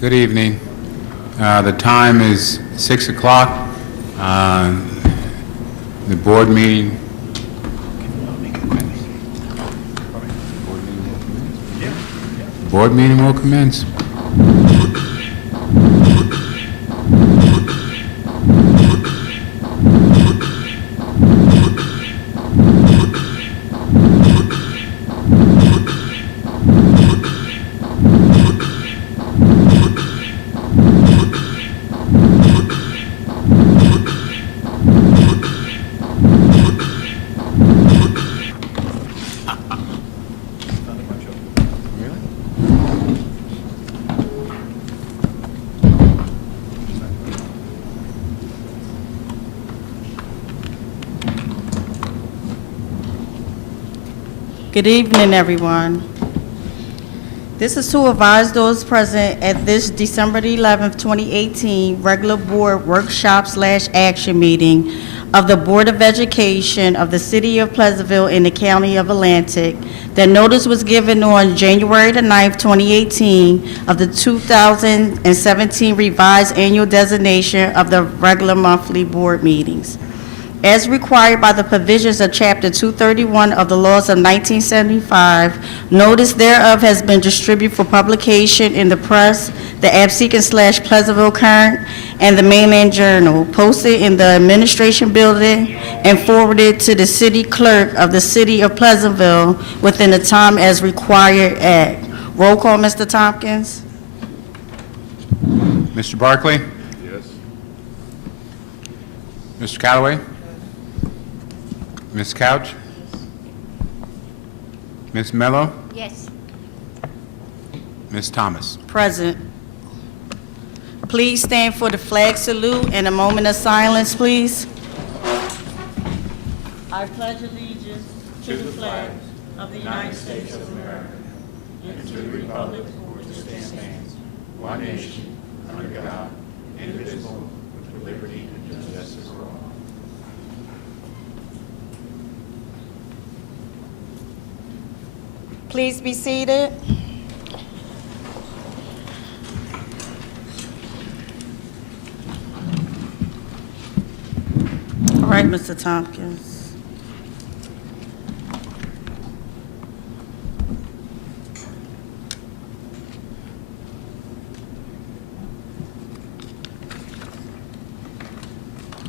Good evening. The time is 6 o'clock. The board meeting. Board meeting will commence. Good evening, everyone. This is to advise those present at this December 11th, 2018 regular board workshop/action meeting of the Board of Education of the City of Pleasantville in the County of Atlantic that notice was given on January the 9th, 2018 of the 2017 revised annual designation of the regular monthly board meetings. As required by the provisions of Chapter 231 of the laws of 1975, notice thereof has been distributed for publication in the press, the Absecon/Pleasantville Current, and the Mainland Journal, posted in the Administration Building, and forwarded to the City Clerk of the City of Pleasantville within the time as required at. Roll call, Mr. Tompkins. Mr. Barkley? Yes. Mr. Callaway? Ms. Couch? Ms. Mello? Yes. Ms. Thomas? Present. Please stand for the flag salute and a moment of silence, please. I pledge allegiance to the flag of the United States of America and to the republic for which it stands, One nation, under God, indivisible, with liberty and justice for all. Please be seated. All right, Mr. Tompkins.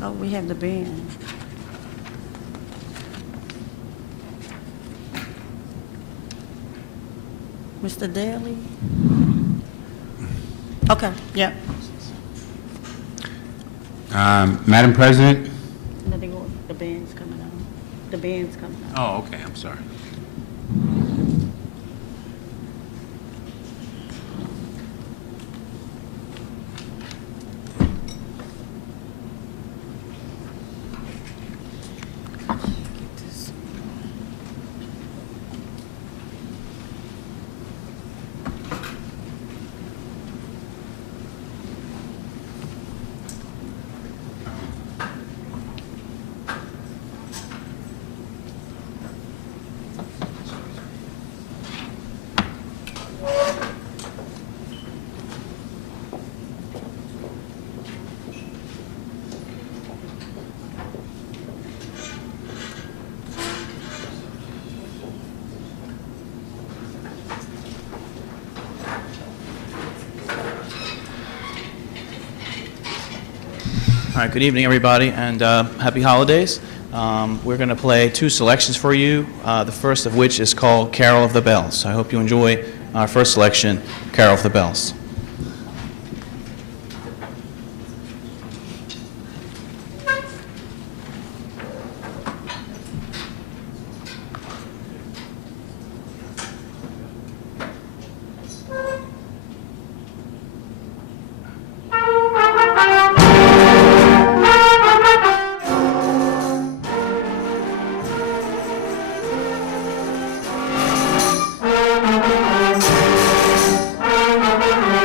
Oh, we have the band. Mr. Daly? Okay, yeah. Madam President? No, the band's coming out. The band's coming out. Oh, okay, I'm sorry. All right, good evening, everybody, and happy holidays. We're going to play two selections for you, the first of which is called Carol of the Bells. I hope you enjoy our first selection, Carol of the Bells. Thank you.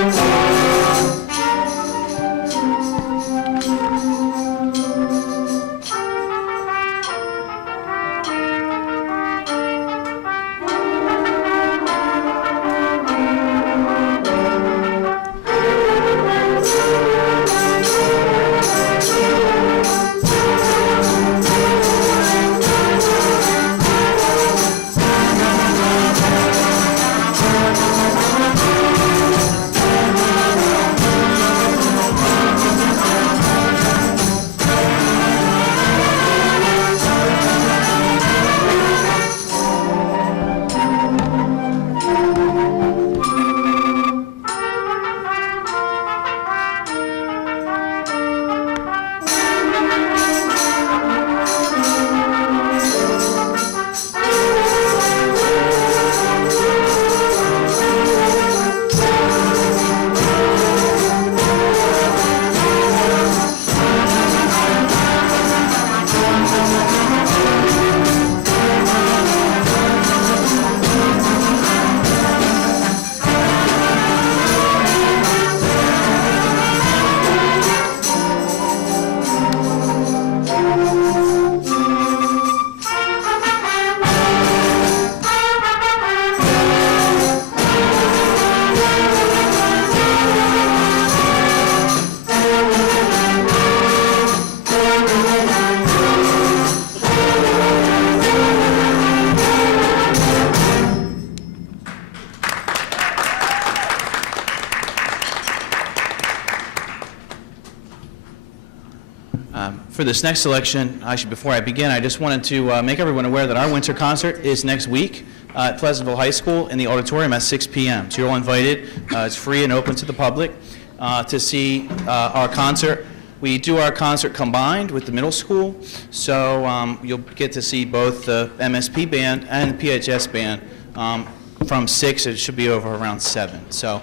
For this next selection, actually, before I begin, I just wanted to make everyone aware that our winter concert is next week at Pleasantville High School in the auditorium at 6 p.m. So you're all invited. It's free and open to the public to see our concert. We do our concert combined with the middle school, so you'll get to see both the MSP band and the PHS band from 6. It should be over around 7. So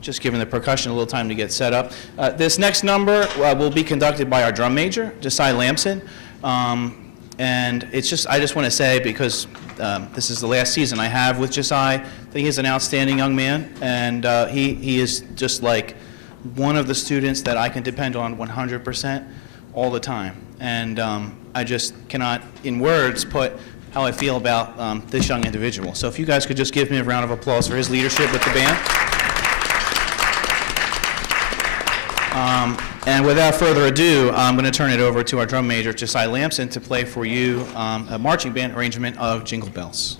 just giving the percussion a little time to get set up. This next number will be conducted by our drum major, Josiah Lamson. And it's just, I just want to say, because this is the last season I have with Josiah, that he's an outstanding young man, and he is just like one of the students that I can depend on 100% all the time. And I just cannot, in words, put how I feel about this young individual. So if you guys could just give me a round of applause for his leadership with the band. And without further ado, I'm going to turn it over to our drum major, Josiah Lamson, to play for you a marching band arrangement of Jingle Bells.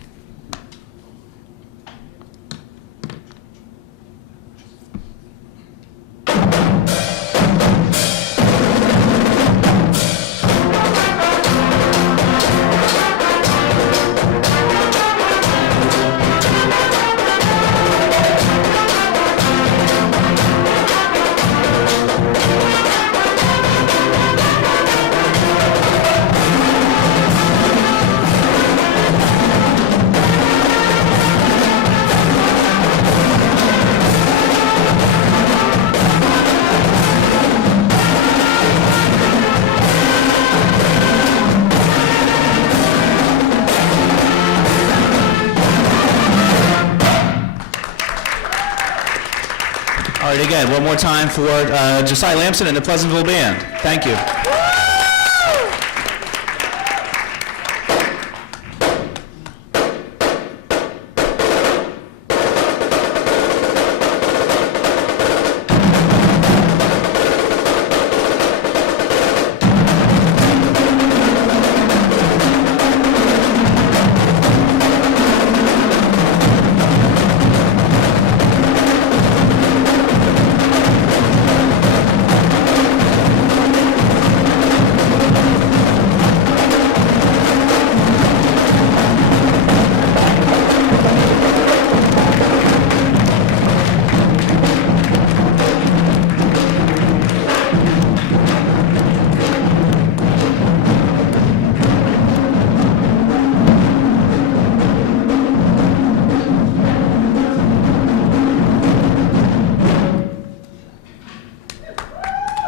All right, again, one more time for Josiah Lamson and the Pleasantville Band. Thank you.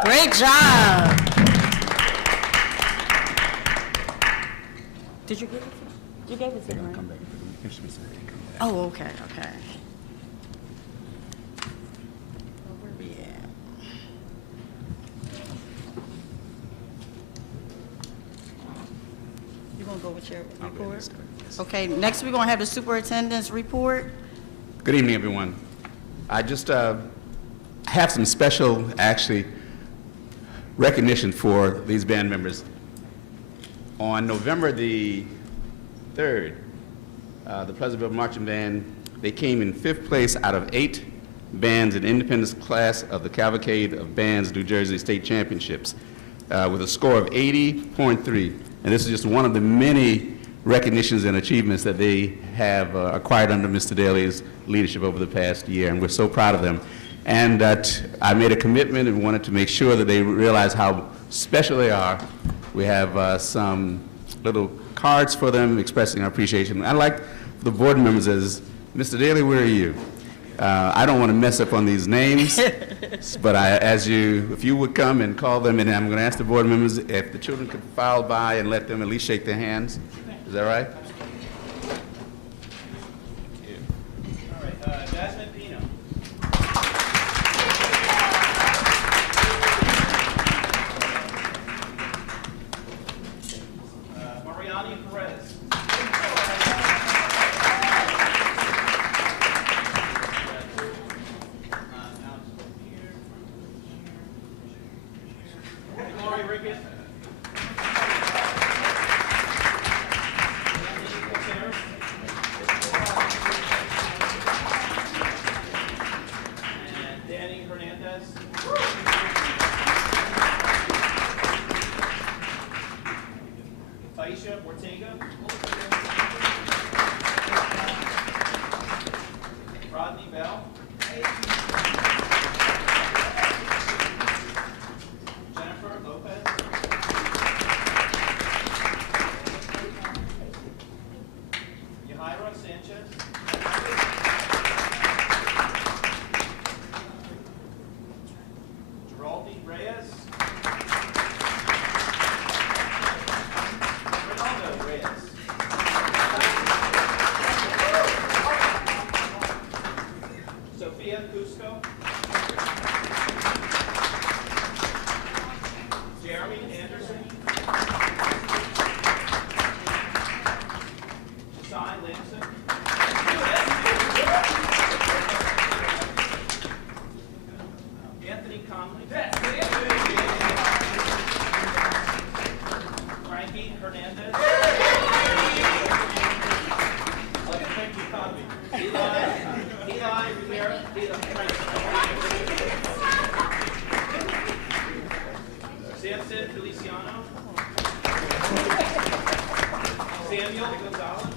Great job. Did you give it to him? You gave it to him, right? Oh, okay, okay. Where we at? You gonna go with your report? Okay, next we're gonna have the superintendent's report. Good evening, everyone. I just have some special, actually, recognition for these band members. On November the 3rd, the Pleasantville Marching Band, they came in 5th place out of 8 bands in independence class of the Cavalcade of Bands New Jersey State Championships with a score of 80.3. And this is just one of the many recognitions and achievements that they have acquired under Mr. Daly's leadership over the past year, and we're so proud of them. And I made a commitment and wanted to make sure that they realize how special they are. We have some little cards for them expressing our appreciation. I'd like the board members as, Mr. Daly, where are you? I don't want to mess up on these names, but if you would come and call them, and I'm going to ask the board members if the children could file by and let them at least shake their hands. Is that right? All right, Jasmine Pino. Mariani Perez. Glory Rickett. And Danny Hernandez. Bell. Jennifer Lopez. Yahaira Sanchez. Geraldi Reyes. Ronaldo Reyes. Sophia Cusco. Jeremy Anderson. Sai Lamson. Anthony Conley. Frankie Hernandez. Frankie Conley. Eli Rivera. Samson Feliciano. Samuel Gonzalez.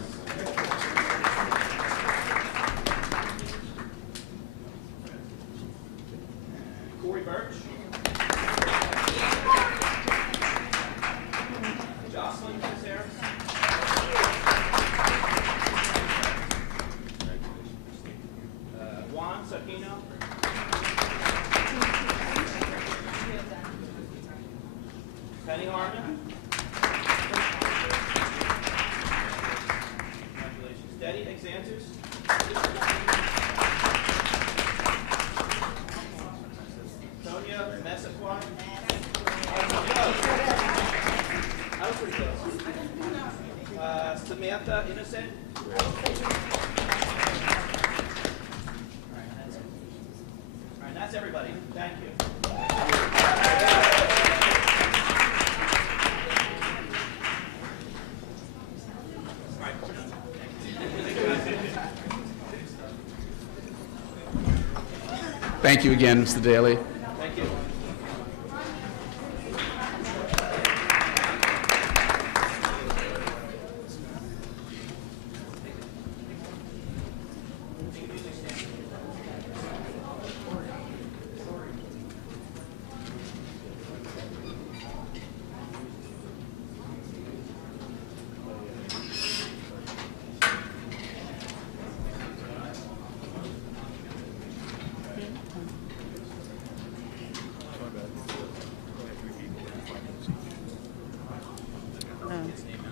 Corey Birch. Jocelyn Caceres. Juan Sakino. Penny Harmon. Congratulations. Daddy Exantus. Tonya Messaquai. That was pretty close. Samantha Innocent. All right, that's everybody. Thank you. Thank you again, Mr. Daly. Thank you.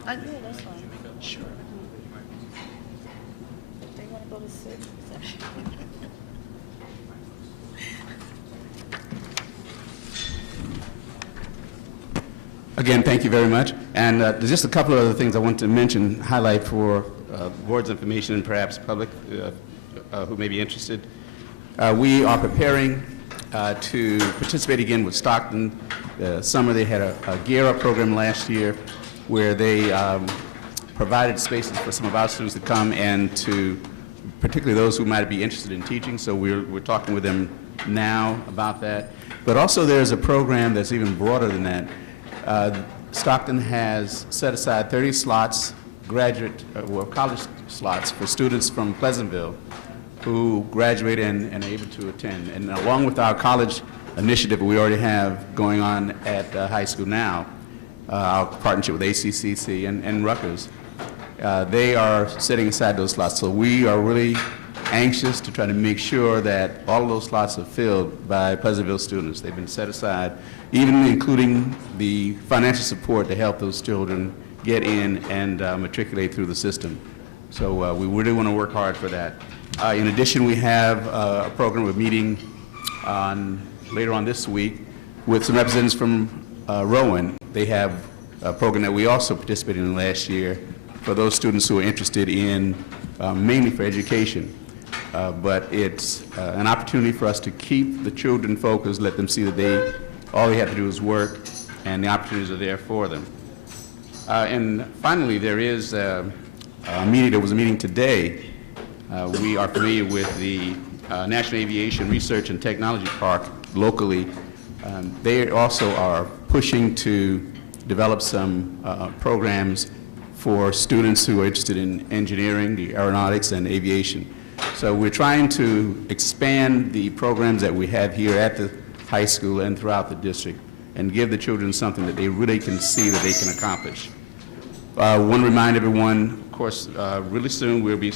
Yeah, that's fine. Sure. They want to go to 6. Again, thank you very much. And there's just a couple of other things I want to mention, highlight for board's information and perhaps public who may be interested. We are preparing to participate again with Stockton. Summer they had a Gear Up program last year where they provided spaces for some of our students to come and to, particularly those who might be interested in teaching. So we're talking with them now about that. But also there's a program that's even broader than that. Stockton has set aside 30 slots, college slots for students from Pleasantville who graduate and are able to attend. And along with our college initiative we already have going on at high school now, our partnership with ACCC and Rutgers, they are setting aside those slots. So we are really anxious to try to make sure that all of those slots are filled by Pleasantville students. They've been set aside, even including the financial support to help those children get in and matriculate through the system. So we really want to work hard for that. In addition, we have a program we're meeting later on this week with some representatives from Rowan. They have a program that we also participated in last year for those students who are interested in, mainly for education. But it's an opportunity for us to keep the children focused, let them see that all they have to do is work, and the opportunities are there for them. And finally, there is a meeting. There was a meeting today. We are familiar with the National Aviation Research and Technology Park locally. They also are pushing to develop some programs for students who are interested in engineering, the aeronautics, and aviation. So we're trying to expand the programs that we have here at the high school and throughout the district and give the children something that they really can see that they can accomplish. Want to remind everyone, of course, really soon we'll be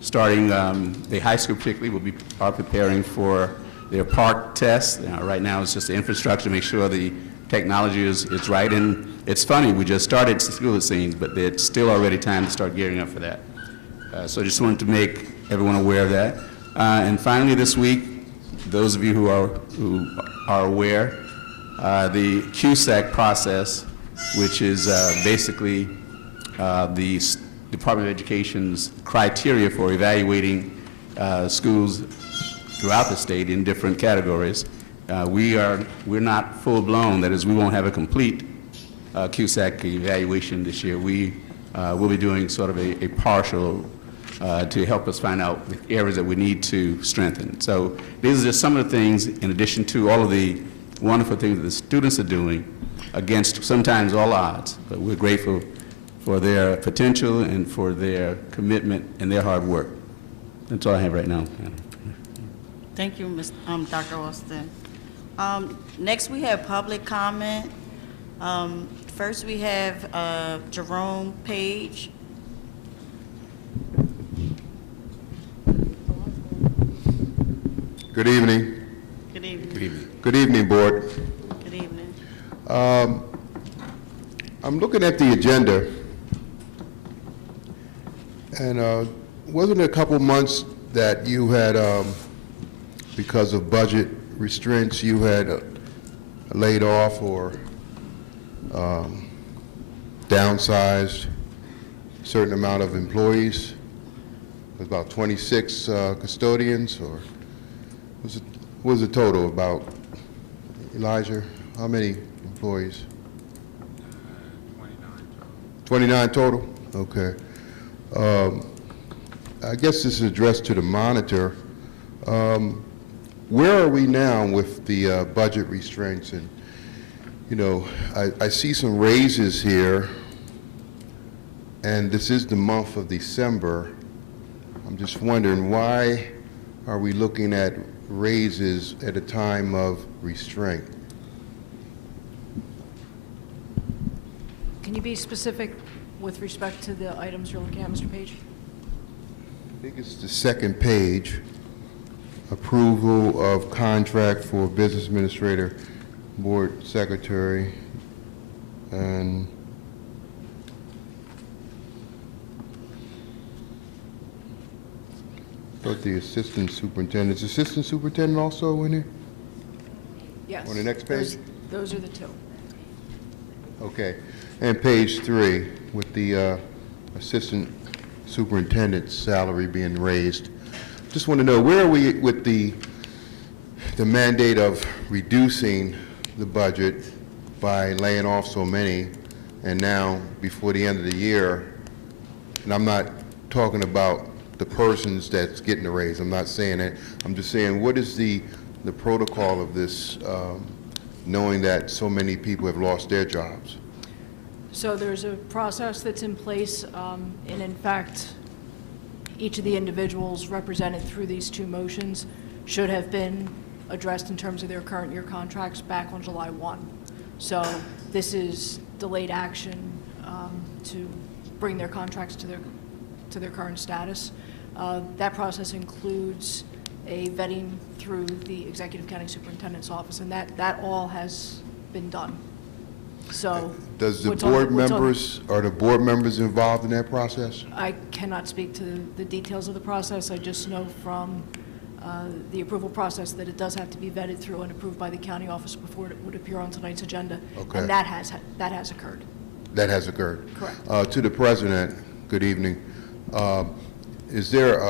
starting, the high school particularly are preparing for their park test. Right now it's just the infrastructure, make sure the technology is right. And it's funny, we just started school it seems, but it's still already time to start gearing up for that. So I just wanted to make everyone aware of that. And finally this week, those of you who are aware, the QSAC process, which is basically the Department of Education's criteria for evaluating schools throughout the state in different categories. We're not full-blown, that is, we won't have a complete QSAC evaluation this year. We will be doing sort of a partial to help us find out the areas that we need to strengthen. So these are just some of the things, in addition to all of the wonderful things that the students are doing against sometimes all odds, but we're grateful for their potential and for their commitment and their hard work. That's all I have right now. Thank you, Dr. Austin. Next, we have public comment. First, we have Jerome Page. Good evening. Good evening. Good evening. Good evening, Board. Good evening. I'm looking at the agenda, and wasn't it a couple months that you had, because of budget restraints, you had laid off or downsized a certain amount of employees? It was about 26 custodians, or what was the total about? Elijah, how many employees? 29 total? Okay. I guess this is addressed to the monitor. Where are we now with the budget restraints? And, you know, I see some raises here, and this is the month of December. I'm just wondering, why are we looking at raises at a time of restraint? Can you be specific with respect to the items you're looking at, Mr. Page? I think it's the second page, approval of contract for business administrator, board secretary, and but the assistant superintendent. Is assistant superintendent also in here? Yes. On the next page? Those are the two. Okay. And page 3, with the assistant superintendent's salary being raised. Just want to know, where are we with the mandate of reducing the budget by laying off so many, and now before the end of the year, and I'm not talking about the persons that's getting the raise, I'm not saying that, I'm just saying, what is the protocol of this, knowing that so many people have lost their jobs? So there's a process that's in place, and in fact, each of the individuals represented through these two motions should have been addressed in terms of their current year contracts back on July 1. So this is delayed action to bring their contracts to their current status. That process includes a vetting through the Executive County Superintendent's office, and that all has been done. So Does the what's on- board what's on- members, are the board members involved in that process? I cannot speak to the details of the process. I just know from the approval process that it does have to be vetted through and approved by the county office before it would appear on tonight's agenda. Okay. And that has occurred. That has occurred? Correct. To the president, good evening. Is there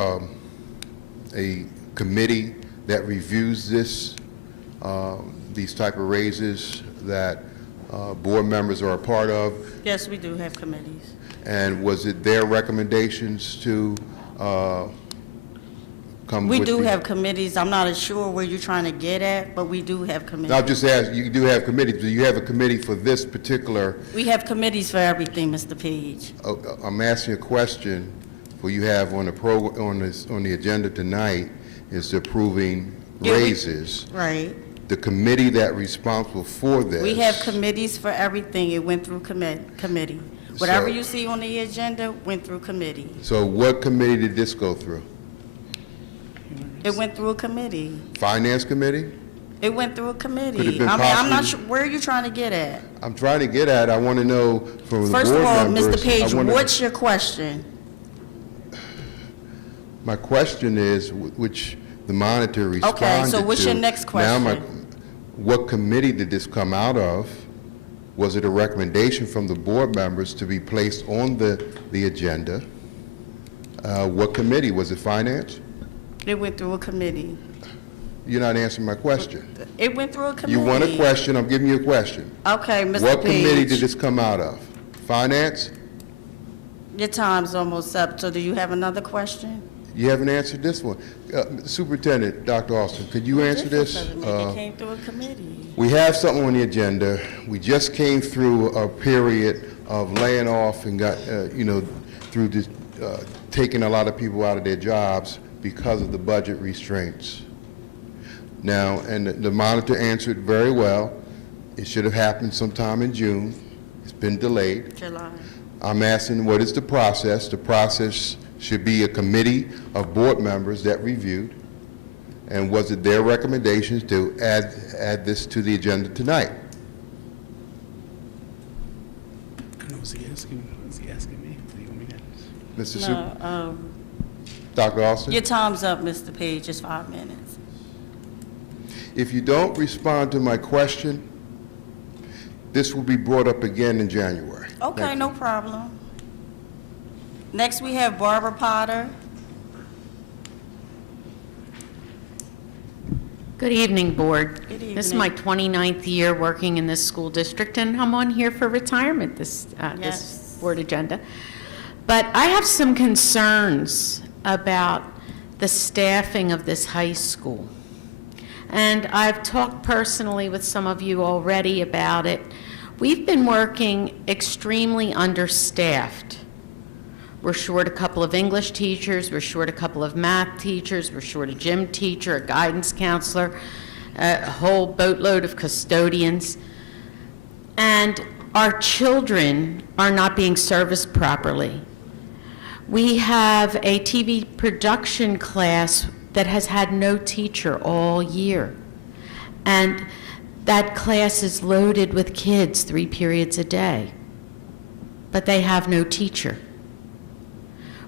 a committee that reviews this, these type of raises that board members are a part of? Yes, we do have committees. And was it their recommendations to come with We do the- have committees. I'm not as sure where you're trying to get at, but we do have committees. I'll just ask, you do have committees, do you have a committee for this particular, We have committees for everything, Mr. Page. I'm asking a question what you have on the agenda tonight is approving Yeah, we- raises. Right. The committee that responsible for this. We have committees for everything. It went through committee. Whatever So- you see on the agenda went through committee. So what committee did this go through? It went through a committee. Finance committee? It went through a Could it committee. been I mean, I'm not possibly- sure, where are you trying to get at? I'm trying to get at, I want to know from the board First of all, members. Mr. Page, I wanna- what's your question? My question is, which the monitor responded to. Okay, so what's your next Now, question? what committee did this come out of? Was it a recommendation from the board members to be placed on the agenda? What committee? Was it finance? It went through a committee. You're not answering my question. It went through a committee. You want a question, I'm giving you a question. Okay, Mr. Page. What committee did this come out of? Finance? Your time's almost up, so do you have another question? You haven't answered this one. Superintendent, Dr. Austin, could you answer this? It came through a committee. We have something on the agenda. We just came through a period of laying off and got, through this, taking a lot of people out of their jobs because of the budget restraints. Now, and the monitor answered very well. It should have happened sometime in June. It's been delayed. July. I'm asking, what is the process? The process should be a committee of board members that reviewed, and was it their recommendations to add this to the agenda tonight? Was he asking me? What do you want me to Mr. Super, No, Dr. Austin? your time's up, Mr. Page, it's 5 minutes. If you don't respond to my question, this will be brought up again in January. Okay, Thank no you. problem. Next, we have Barbara Potter. Good evening, Board. Good This is my evening. 29th year working in this school district, and I'm on here for retirement, this Yes. board agenda. But I have some concerns about the staffing of this high school. And I've talked personally with some of you already about it. We've been working extremely understaffed. We're short a couple of English teachers, we're short a couple of math teachers, we're short a gym teacher, a guidance counselor, a whole boatload of custodians. And our children are not being serviced properly. We have a TV production class that has had no teacher all year. And that class is loaded with kids 3 periods a day, but they have no teacher.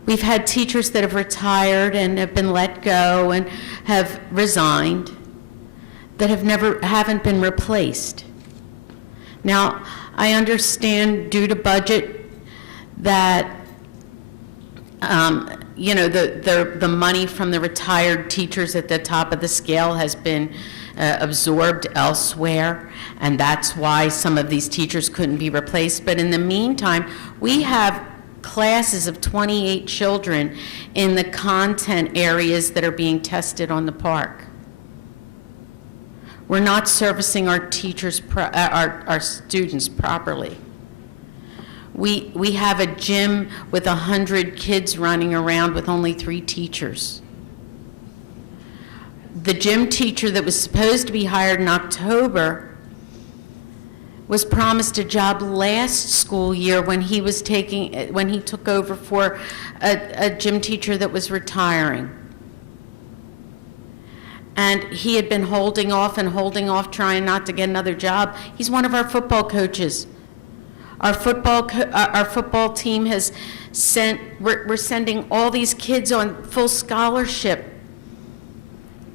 We've had teachers that have retired and have been let go and have resigned that haven't been replaced. Now, I understand due to budget that the money from the retired teachers at the top of the scale has been absorbed elsewhere, and that's why some of these teachers couldn't be replaced. But in the meantime, we have classes of 28 children in the content areas that are being tested on the park. We're not servicing our teachers, our students properly. We have a gym with 100 kids running around with only 3 teachers. The gym teacher that was supposed to be hired in October was promised a job last school year when he took over for a gym teacher that was retiring. And he had been holding off, trying not to get another job. He's one of our football coaches. Our football team has we're sending all these kids on full scholarship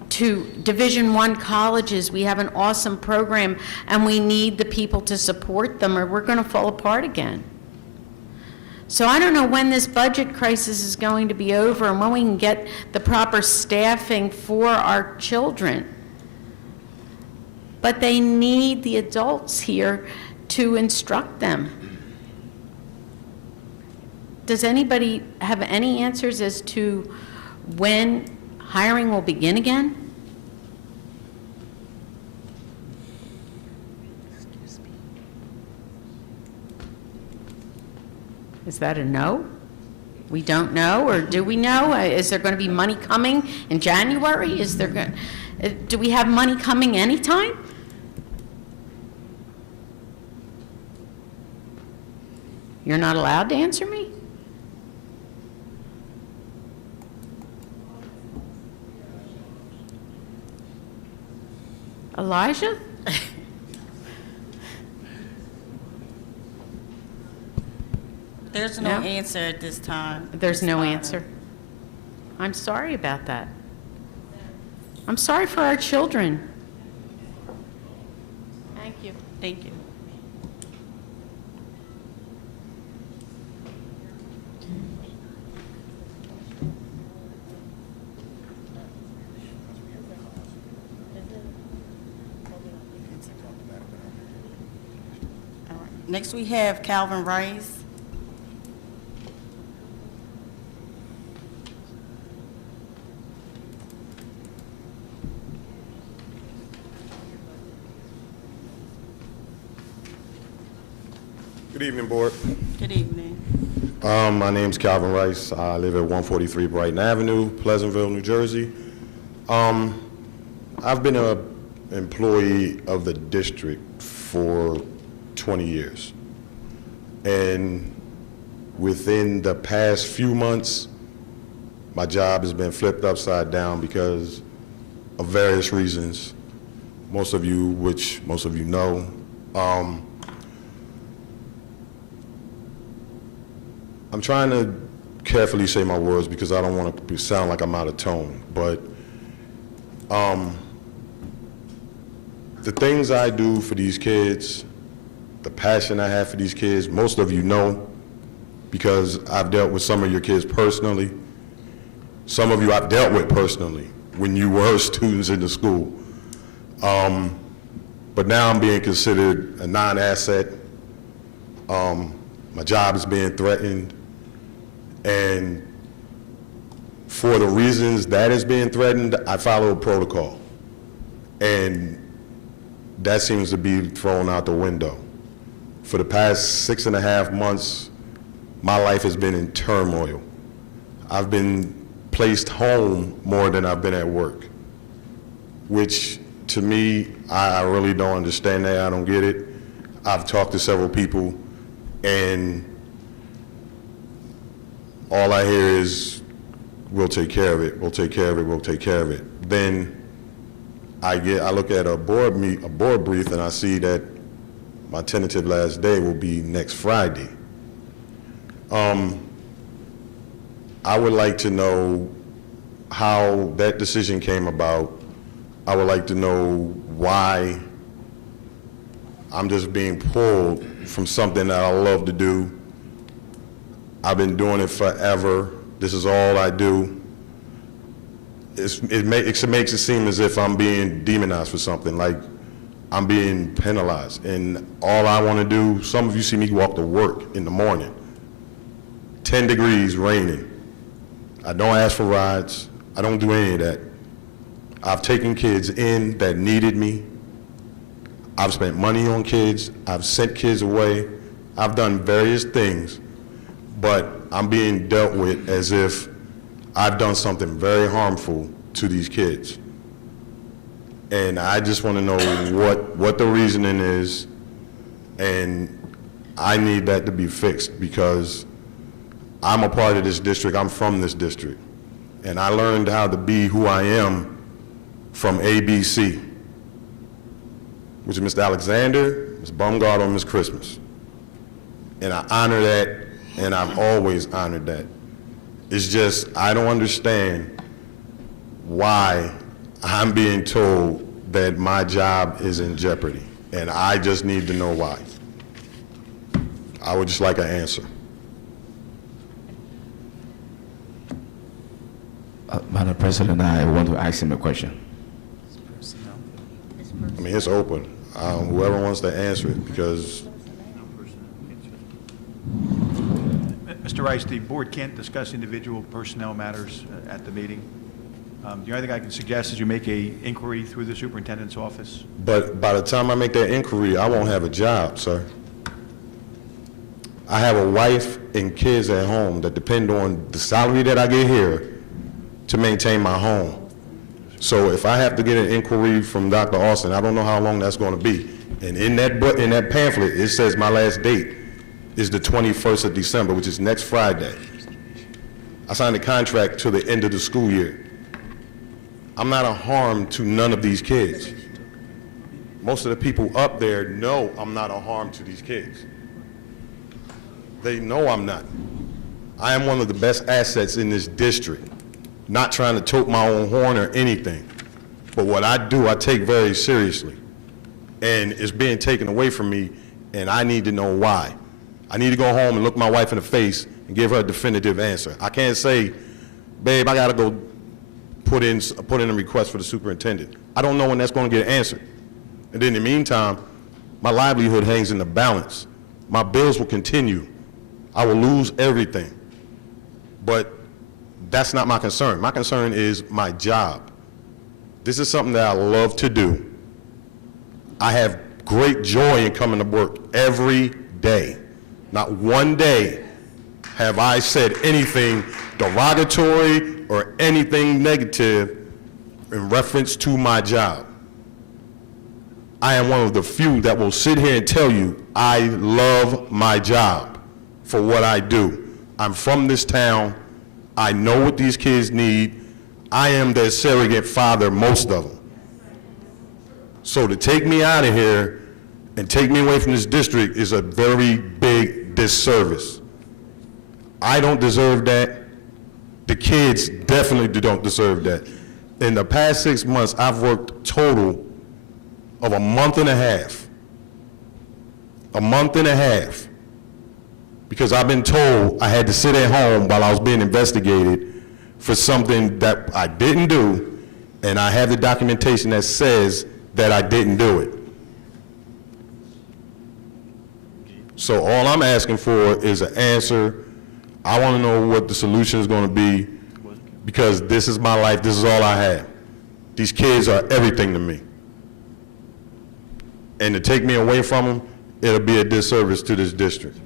to Division I colleges. We have an awesome program, and we need the people to support them, or we're going to fall apart again. So I don't know when this budget crisis is going to be over and when we can get the proper staffing for our children. But they need the adults here to instruct them. Does anybody have any answers as to when hiring will begin again? Is that a no? We don't know, or do we know? Is there going to be money coming in January? Is there going, do we have money coming anytime? You're not allowed to answer me? Elijah? There's no No? answer at this time. There's no answer. I'm sorry about that. I'm sorry for our children. Thank you. Thank you. All right. Next, we have Calvin Rice. Good evening, Board. Good evening. My name's Calvin Rice. I live at 143 Brighton Avenue, Pleasantville, New Jersey. I've been an employee of the district for 20 years. And within the past few months, my job has been flipped upside down because of various reasons, most of you know. I'm trying to carefully say my words because I don't want to sound like I'm out of tone, but the things I do for these kids, the passion I have for these kids, most of you know because I've dealt with some of your kids personally. Some of you I've dealt with personally when you were students in the school. But now I'm being considered a non-asset. My job is being threatened. And for the reasons that is being threatened, I follow a protocol. And that seems to be thrown out the window. For the past 6.5 months, my life has been in turmoil. I've been placed home more than I've been at work, which to me, I really don't understand that. I don't get it. I've talked to several people, and all I hear is, we'll take care of it, we'll take care of it, we'll take care of it. Then I look at a board brief and I see that my tentative last day will be next Friday. I would like to know how that decision came about. I would like to know why I'm just being pulled from something that I love to do. I've been doing it forever. This is all I do. It makes it seem as if I'm being demonized for something, like I'm being penalized. And all I want to do, some of you see me walk to work in the morning, 10 degrees, raining. I don't ask for rides. I don't do any of that. I've taken kids in that needed me. I've spent money on kids. I've sent kids away. I've done various things. But I'm being dealt with as if I've done something very harmful to these kids. And I just want to know what the reasoning is, and I need that to be fixed because I'm a part of this district. I'm from this district. And I learned how to be who I am from ABC, which is Mr. Alexander, Ms. Baumgartner, and Ms. Christmas. And I honor that. And I've always honored that. It's just, I don't understand why I'm being told that my job is in jeopardy. And I just need to know why. I would just like an answer. Madam President, I want to ask him a question. I mean, it's open. Whoever wants to answer it, because Mr. Rice, the board can't discuss individual personnel matters at the meeting. The only thing I can suggest is you make an inquiry through the superintendent's office. but by the time I make that inquiry, I won't have a job, sir. I have a wife and kids at home that depend on the salary that I get here to maintain my home. So if I have to get an inquiry from Dr. Austin, I don't know how long that's going to be. And in that pamphlet, it says my last date is the 21st of December, which is next Friday. I signed a contract to the end of the school year. I'm not a harm to none of these kids. Most of the people up there know I'm not a harm to these kids. They know I'm not. I am one of the best assets in this district. Not trying to tote my own horn or anything. But what I do, I take very seriously. And it's being taken away from me, and I need to know why. I need to go home and look my wife in the face and give her a definitive answer. I can't say, babe, I gotta go put in a request for the superintendent. I don't know when that's gonna get answered. And in the meantime, my livelihood hangs in the balance. My bills will continue. I will lose everything. But that's not my concern. My concern is my job. This is something that I love to do. I have great joy in coming to work every day. Not one day have I said anything derogatory or anything negative in reference to my job. I am one of the few that will sit here and tell you I love my job for what I do. I'm from this town. I know what these kids need. I am their surrogate father, most of them. So to take me out of here and take me away from this district is a very big disservice. I don't deserve that. The kids definitely don't deserve that. In the past 6 months, I've worked total of a month and a half. A month and a half. Because I've been told I had to sit at home while I was being investigated for something that I didn't do, and I have the documentation that says that I didn't do it. So all I'm asking for is an answer. I want to know what the solution is going to be, because this is my life, this is all I have. These kids are everything to me. And to take me away from them, it'll be a disservice to this district.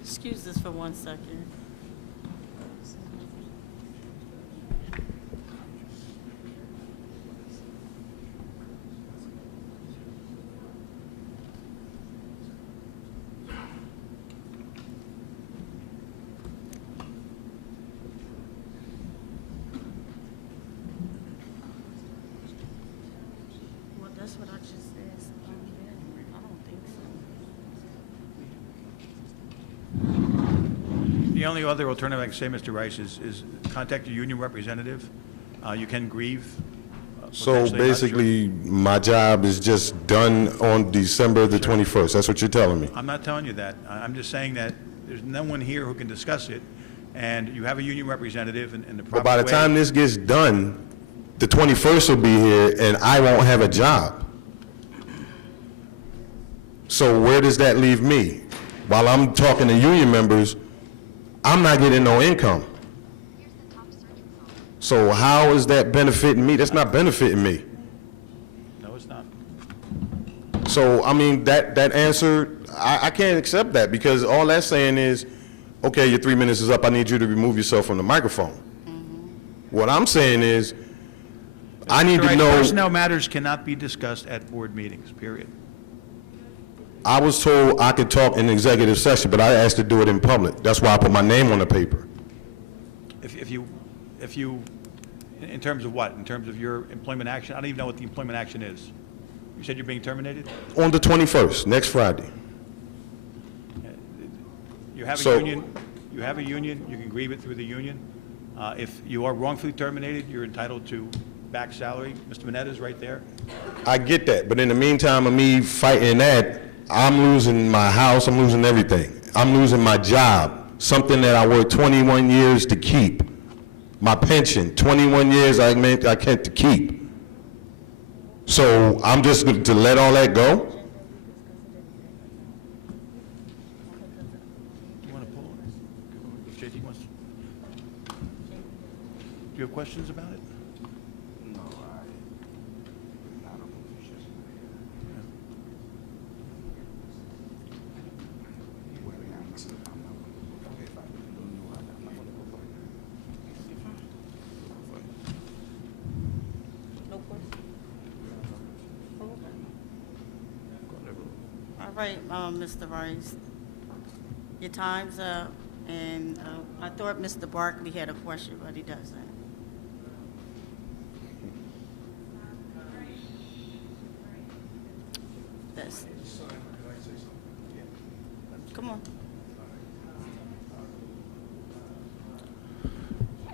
Excuse this for 1 second. Well, that's what I just asked. I don't think so. The only other alternative I can say, Mr. Rice, is contact your union representative. You can grieve. So potentially. basically, my job is just done on December the 21st. That's what you're telling me. I'm not telling you that. I'm just saying that there's no one here who can discuss it, and you have a union representative in the proper way. But by the time this gets done, the 21st will be here, and I won't have a job. So where does that leave me? While I'm talking to union members, I'm not getting no income. So how is that benefiting me? That's not benefiting me. No, it's not. So, I mean, that answer, I can't accept that, because all that's saying is, okay, your 3 minutes is up, I need you to remove yourself from the microphone. What I'm saying is, I need Mr. to Rice, know, personnel matters cannot be discussed at board meetings, period. I was told I could talk in executive session, but I asked to do it in public. That's why I put my name on the paper. If you, in terms of what? In terms of your employment action? I don't even know what the employment action is. You said you're being terminated? On the 21st, next Friday. You have a So- union, you have a union, you can grieve it through the union. If you are wrongfully terminated, you're entitled to back salary. Mr. Minetta's right there. I get that, but in the meantime of me fighting that, I'm losing my house, I'm losing everything. I'm losing my job, something that I worked 21 years to keep. My pension, 21 years I can't to keep. So I'm just going to let all that go? You want to pull it? If JT wants. Do you have questions about it? All right, Mr. Rice, your time's up, and I thought Mr. Barkley had a question, but he doesn't. That's, come on.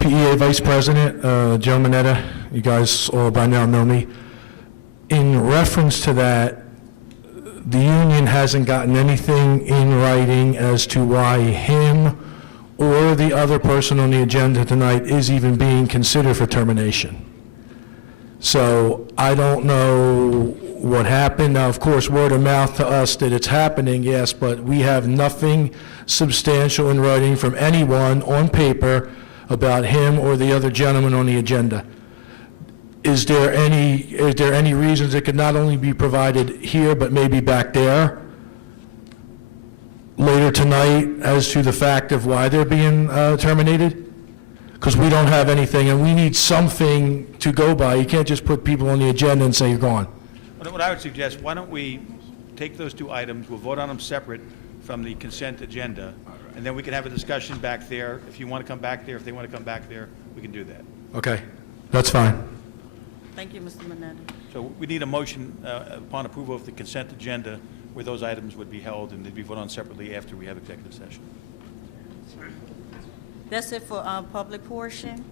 PEA Vice President, Joe Mineta, you guys all by now know me. In reference to that, the union hasn't gotten anything in writing as to why him or the other person on the agenda tonight is even being considered for termination. So I don't know what happened. Now, of course, word of mouth to us that it's happening, yes, but we have nothing substantial in writing from anyone on paper about him or the other gentleman on the agenda. Is there any reasons it could not only be provided here, but maybe back there later tonight as to the fact of why they're being terminated? Because we don't have anything, and we need something to go by. You can't just put people on the agenda and say you're gone. What I would suggest, why don't we take those two items, we'll vote on them separate from the consent agenda, and then we can have a discussion back there. If you want to come back there, if they want to come back there, we can do that. Okay, that's fine. Thank you, Mr. Mineta. So we need a motion upon approval of the consent agenda where those items would be held and they'd be voted on separately after we have executive session. That's it for public portion.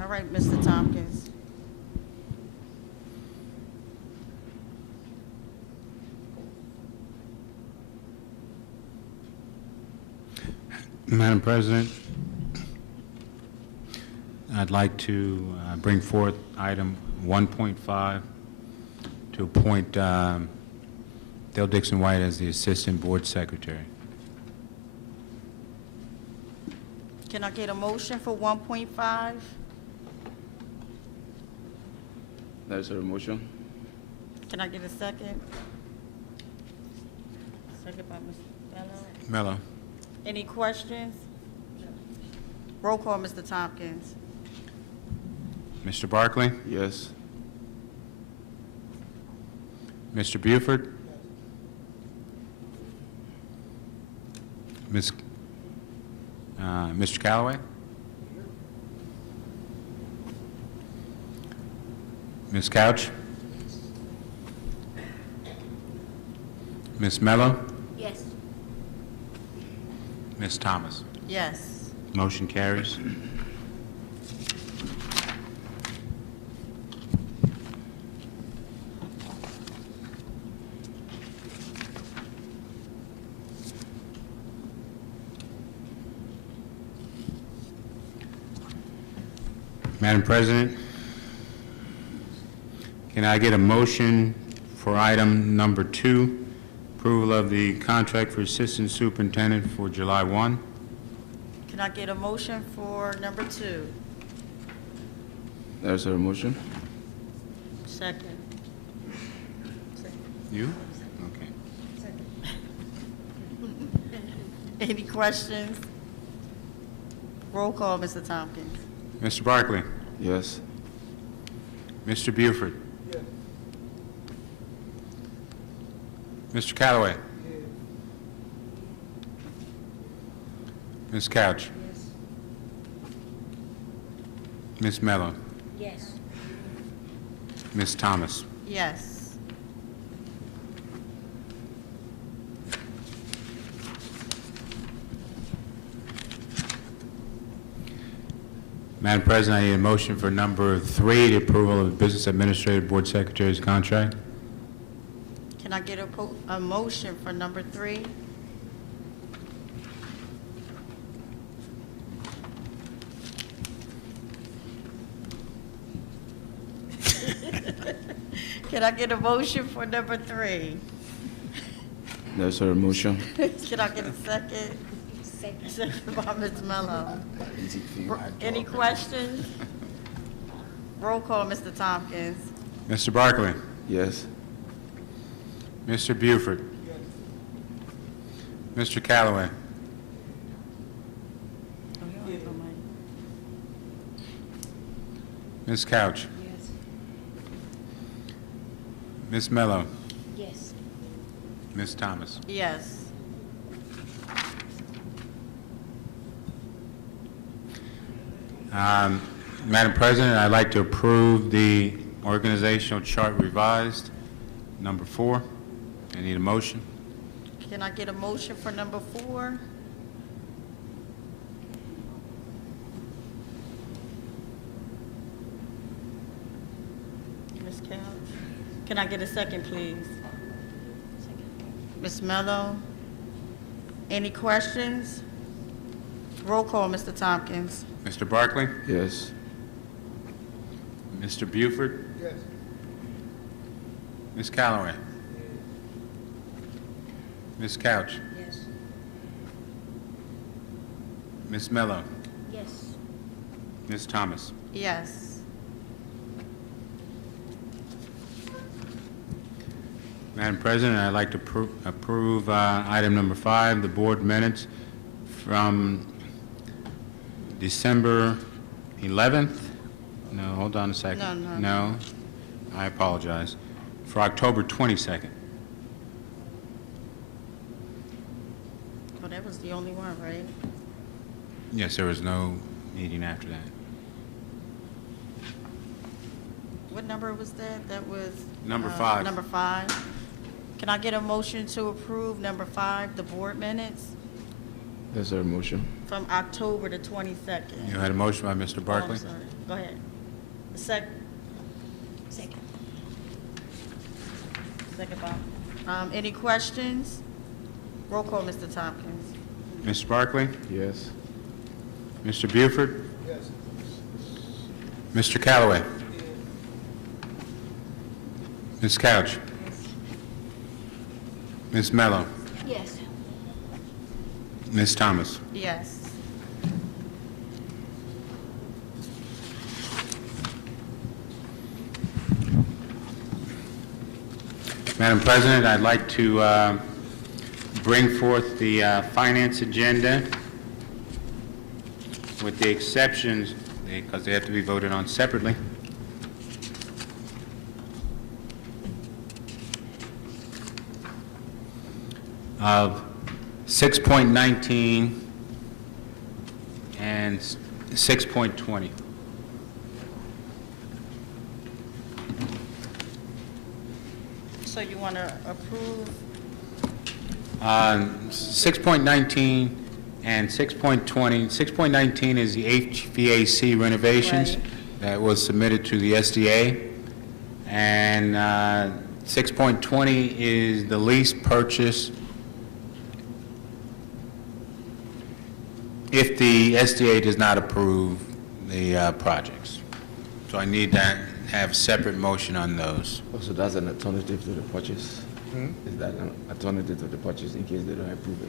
All right, Mr. Tompkins. Madam President, I'd like to bring forth item 1.5 to appoint Dale Dixon White as the Assistant Board Secretary. Can I get a motion for 1.5? There's a motion. Can I get a second? Second by Mr. Bello. Mello. Any questions? Roll call, Mr. Tompkins. Mr. Barkley? Yes. Mr. Buford? Mr. Callaway? Ms. Couch? Ms. Mello? Yes. Ms. Thomas? Yes. Motion carries. Madam President, can I get a motion for item number 2, approval of the contract for Assistant Superintendent for July 1? Can I get a motion for number 2? There's a motion. Second. You? Okay. Any questions? Roll call, Mr. Tompkins. Mr. Barkley? Yes. Mr. Buford? Mr. Callaway? Ms. Couch? Ms. Mello? Yes. Ms. Thomas? Yes. Madam President, I need a motion for number 3, the approval of the Business Administrative Board Secretary's contract. Can I get a motion for number 3? Can I get a motion for number 3? There's a motion. Can I get a second? Second by Ms. Mello. Any questions? Roll call, Mr. Tompkins. Mr. Barkley. Yes. Mr. Buford. Mr. Callaway. Ms. Couch. Yes. Ms. Mello. Yes. Ms. Thomas. Yes. Madam President, I'd like to approve the organizational chart revised, number 4. I need a motion. Can I get a motion for number 4? Ms. Couch? Can I get a second, please? Ms. Mello? Any questions? Roll call, Mr. Tompkins. Mr. Barkley? Yes. Mr. Buford? Yes. Ms. Callaway? Ms. Couch? Yes. Ms. Mello? Yes. Ms. Thomas? Yes. Madam President, I'd like to approve item number 5, the board minutes from December 11th. No, hold on a second. No. No, I apologize. For October 22nd. Well, that was the only one, right? Yes, there was no meeting after that. What number was that? That was? Number 5. Number 5. Can I get a motion to approve number 5, the board minutes There's a motion. from October the 22nd? You had a motion by Mr. Oh, I'm Barkley? sorry. Go ahead. Second by, any questions? Roll call, Mr. Tompkins. Mr. Barkley? Yes. Mr. Buford? Yes. Mr. Callaway? Ms. Couch? Ms. Mello? Yes. Ms. Thomas? Yes. Madam President, I'd like to bring forth the finance agenda with the exceptions, because they have to be voted on separately. Of 6.19 and 6.20. So you want to approve? 6.19 and 6.20. 6.19 is the HVAC renovations Right. that was submitted to the SDA. And 6.20 is the lease purchase if the SDA does not approve the projects. So I need to have separate motion on those. Also, that's an alternative to the purchase. Is that an alternative to the purchase in case they don't approve it?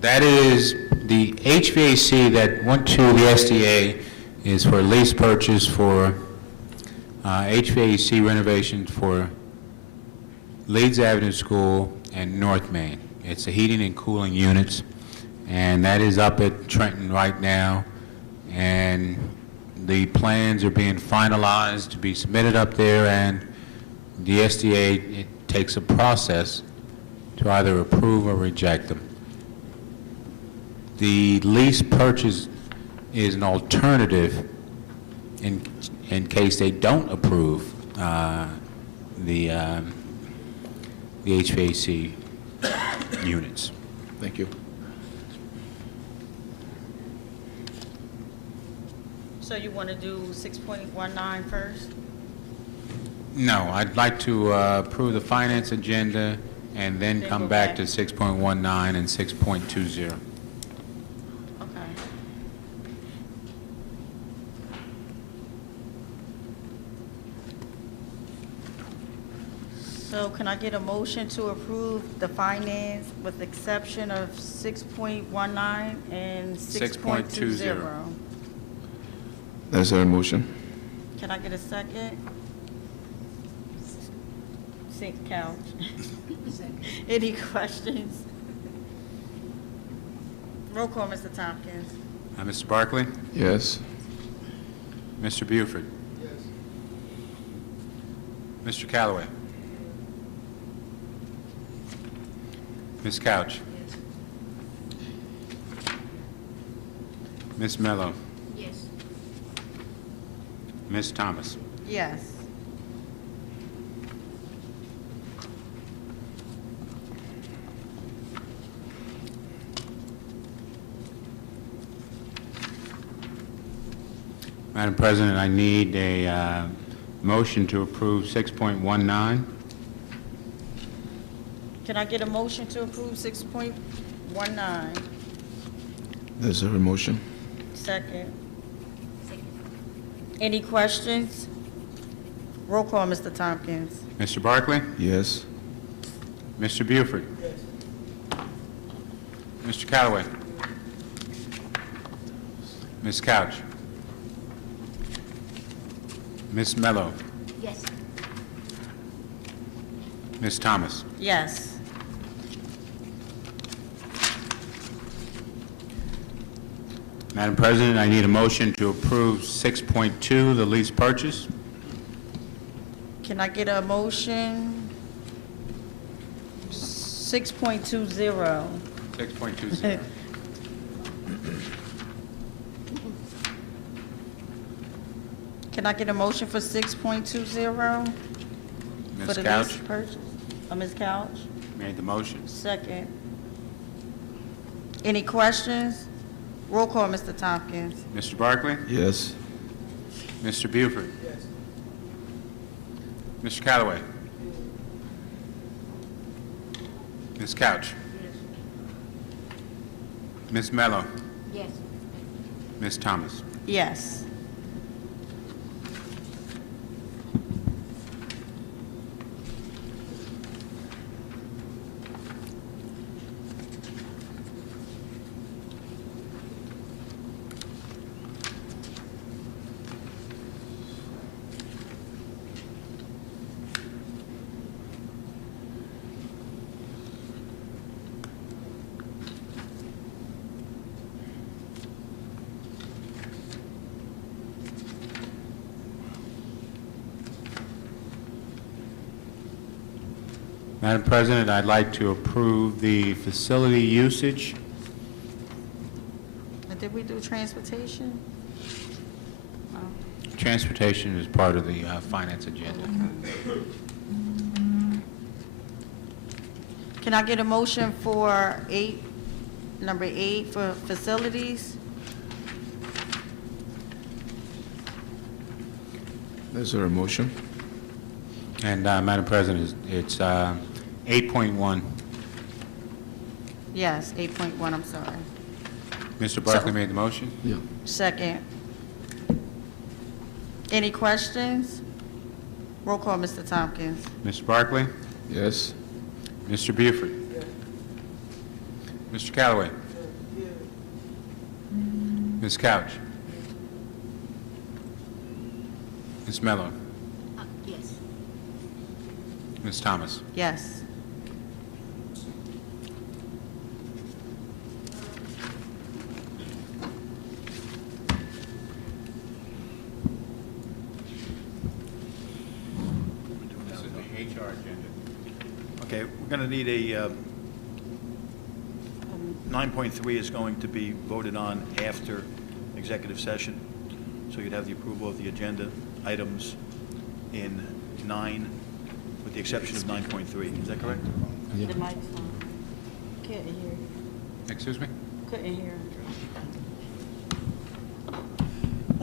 That is, the HVAC that went to the SDA is for lease purchase for HVAC renovation for Leeds Avenue School and North Main. It's the heating and cooling units, and that is up at Trenton right now. And the plans are being finalized to be submitted up there, and the SDA, it takes a process to either approve or reject them. The lease purchase is an alternative in case they don't approve the HVAC units. Thank you. So you want to do 6.19 first? No, I'd like to approve the finance agenda and then Then come go back back. to 6.19 and 6.20. Okay. So can I get a motion to approve the finance with the exception of 6.19 and 6.20? Is there a motion? Can I get a second? Sit couch. Any questions? Roll call, Mr. Tompkins. Mr. Barkley? Yes. Mr. Buford? Mr. Callaway? Ms. Couch? Ms. Mello? Yes. Ms. Thomas? Yes. Madam President, I need a motion to approve 6.19. Can I get a motion to approve 6.19? Is there a motion? Second. Any questions? Roll call, Mr. Tompkins. Mr. Barkley? Yes. Mr. Buford? Mr. Callaway? Ms. Couch? Ms. Mello? Yes. Ms. Thomas? Yes. Madam President, I need a motion to approve 6.2, the lease purchase. Can I get a motion? 6.20. 6.20. Can I get a motion for 6.20? For Ms. the Couch lease purchase? Ms. Couch? made the motion. Second. Any questions? Roll call, Mr. Tompkins. Mr. Barkley? Yes. Mr. Buford? Mr. Callaway? Ms. Couch? Ms. Mello? Yes. Ms. Thomas? Yes. Madam President, I'd like to approve the facility usage. And did we do transportation? No. Transportation is part of the finance agenda. Can I get a motion for number 8 for facilities? Is there a motion? And Madam President, it's 8.1. Yes, 8.1, I'm sorry. Mr. Barkley made the motion. Yeah. Second. Any questions? Roll call, Mr. Tompkins. Mr. Barkley? Yes. Mr. Buford? Mr. Callaway? Ms. Couch? Ms. Mello? Yes. Ms. Thomas? Yes. This is the HR agenda. Okay, we're going to need a, 9.3 is going to be voted on after executive session. So you'd have the approval of the agenda items in 9, with the exception of 9.3. Is that correct? The mic's on. Couldn't hear. Excuse me? Couldn't hear.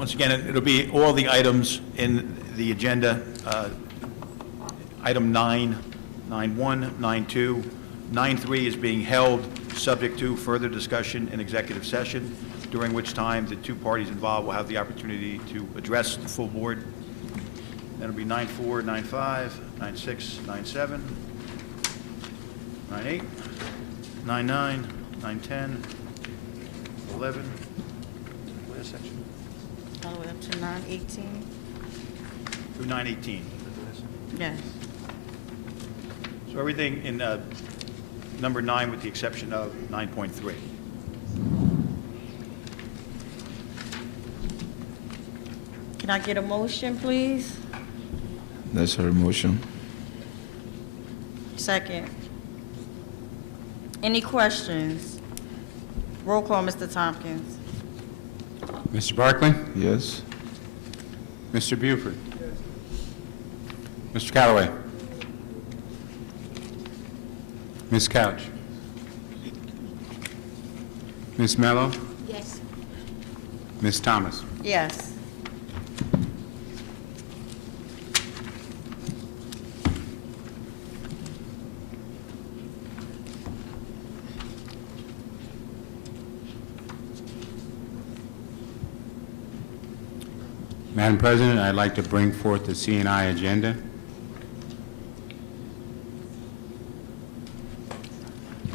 Once again, it'll be all the items in the agenda, item 9, 9.1, 9.2, 9.3 is being held subject to further discussion in executive session, during which time the two parties involved will have the opportunity to address the full board. Then it'll be 9.4, 9.5, 9.6, 9.7, 9.8, 9.9, 9.10, 11, last section, All the way up to 9:18? through 9.18. Yes. So everything in number 9 with the exception of 9.3. Can I get a motion, please? That's her motion. Second. Any questions? Roll call, Mr. Tompkins. Mr. Barkley? Yes. Mr. Buford? Mr. Callaway? Ms. Couch? Ms. Mello? Yes. Ms. Thomas? Yes. Madam President, I'd like to bring forth the C&I agenda.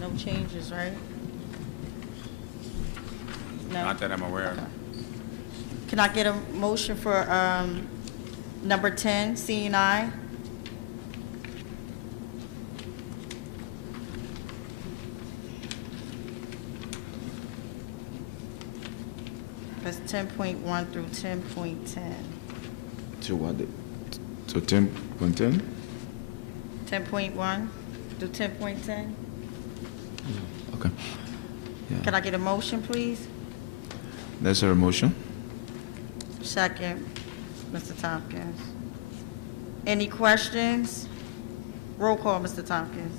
No changes, right? No? Not that I'm aware of. Can I get a motion for number 10, C and I? That's 10.1 through 10.10. To what? To 10.10? 10.1 through 10.10? Okay. Can I get a motion, please? That's her motion. Second, Mr. Tompkins. Any questions? Roll call, Mr. Tompkins.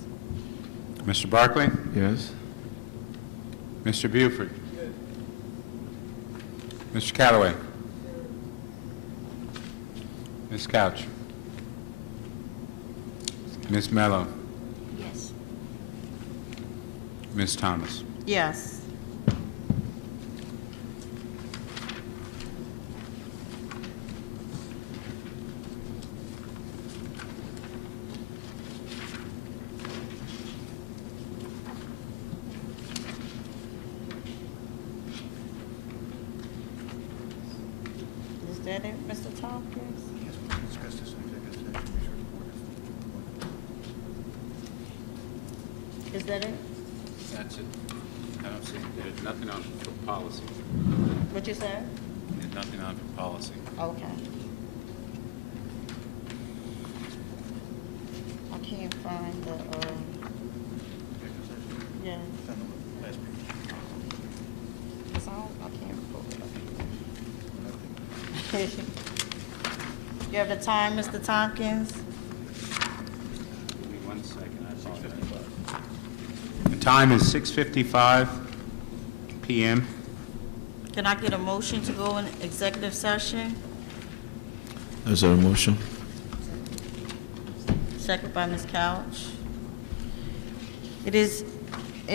Mr. Barkley? Yes. Mr. Buford? Mr. Callaway? Ms. Couch? Ms. Mello? Yes. Ms. Thomas? Yes. Is that it, Mr. Tompkins? Is that it? That's it. I don't see, there's nothing on for policy. What you said? There's nothing on for policy. Okay. I can't find the, yeah. It's on, I can't pull it up. You have the time, Mr. Tompkins? Give me 1 second, I apologize. The time is 6:55 PM. Can I get a motion to go in executive session? That's her motion. Second by Ms. Couch. It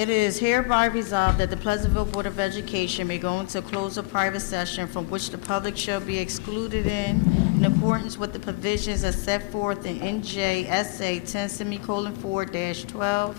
is hereby resolved that the Pleasantville Board of Education may go into a closed private session from which the public shall be excluded in accordance with the provisions as set forth in NJSA 10:4-12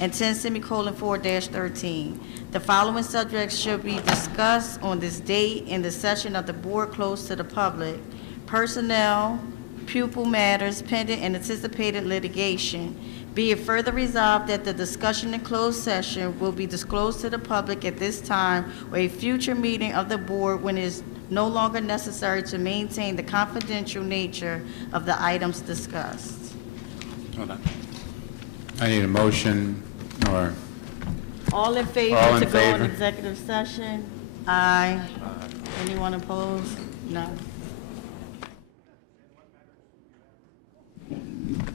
and 10:4-13. The following subjects shall be discussed on this date in the session of the board closed to the public: personnel, pupil matters, pending and anticipated litigation. Be it further resolved that the discussion in closed session will be disclosed to the public at this time or a future meeting of the board when it is no longer necessary to maintain the confidential nature of the items discussed. Hold on. I need a motion, or, All in favor All in to go in favor? executive session? Aye. Anyone opposed? No.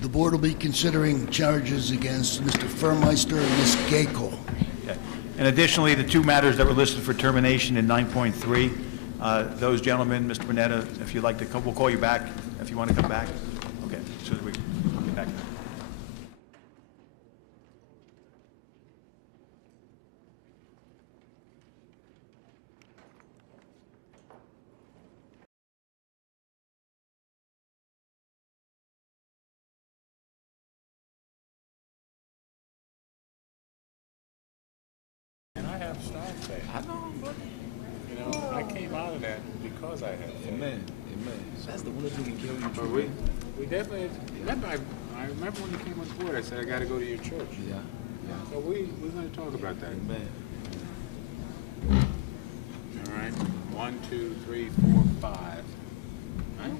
The board will be considering charges against Mr. Furmeister and Ms. Gayko. Okay. And additionally, the two matters that were listed for termination in 9.3, Those gentlemen, Mr. Bonetta, if you'd like to come, we'll call you back if you want to come back. Okay, as soon as we get back. And I have staff there. I know, but, you know, I came out of that because I had faith. Amen. Amen. That's the only thing that can carry you But through. we definitely, remember, I remember when you came on board, I said, I gotta go to your church. Yeah. Yeah. So we're gonna talk about that. Amen. All right, 1, 2, 3, 4, 5. Right?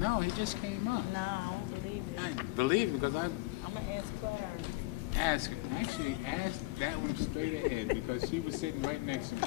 No, he just came up. No, I don't believe it. I believe him because I'm gonna ask Claire. actually asked that one straight ahead because she was sitting right next to me.